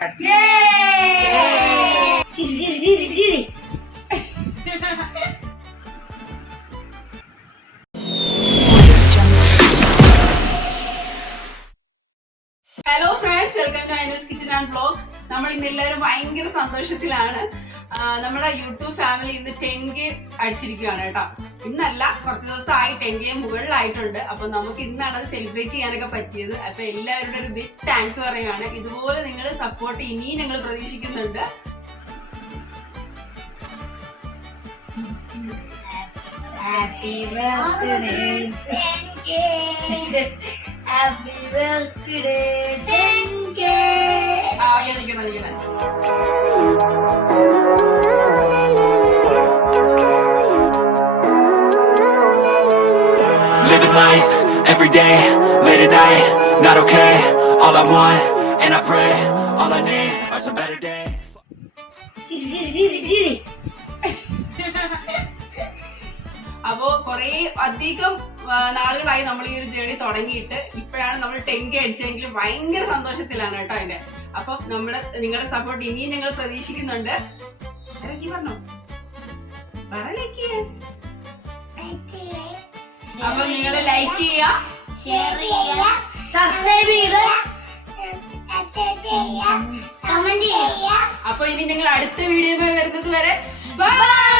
Hello friends, welcome to ഐനൂസ് kitchen and vlogs. നമ്മൾ ഇന്ന് എല്ലാവരും ഭയങ്കര സന്തോഷത്തിലാണ്. നമ്മുടെ യൂട്യൂബ് ഫാമിലി ഇന്ന് 10K അടിച്ചിരിക്കുകയാണ് കേട്ടോ. ഇന്നല്ല, കുറച്ച് ദിവസമായി 10K മുകളിലായിട്ടുണ്ട്. അപ്പൊ നമുക്ക് ഇന്നാണ് അത് സെലിബ്രേറ്റ് ചെയ്യാനൊക്കെ പറ്റിയത്. അപ്പൊ എല്ലാവരുടെ ഒരു ബിഗ് താങ്ക്സ് പറയുകയാണ്. ഇതുപോലെ നിങ്ങൾ സപ്പോർട്ട് ഇനിയും ഞങ്ങൾ പ്രതീക്ഷിക്കുന്നുണ്ട്. Happy birthday, 10K. Happy birthday, 10K. നിൽക്കണം. Living life, every day, late at night, not okay. All I want, and I pray, all I need are some better days. അപ്പോ കുറെ അധികം നാളുകളായി നമ്മൾ ഈ ഒരു ജേണി തുടങ്ങിയിട്ട് ഇപ്പോഴാണ് നമ്മൾ 10K അടിച്ചെങ്കിൽ ഭയങ്കര സന്തോഷത്തിലാണ് കേട്ടോ അതിന്റെ. അപ്പൊ നിങ്ങളുടെ സപ്പോർട്ട് ഇനിയും ഞങ്ങൾ പ്രതീക്ഷിക്കുന്നുണ്ട്. പറഞ്ഞോ, അപ്പൊ നിങ്ങൾ ലൈക്ക് ചെയ്യുക, ഷെയർ ചെയ്യുക, സബ്സ്ക്രൈബ് ചെയ്യുക, കമന്റ് ചെയ്യുക. അപ്പൊ ഇനി ഞങ്ങൾ അടുത്ത വീഡിയോ വരുന്നത് വരെ ബൈ.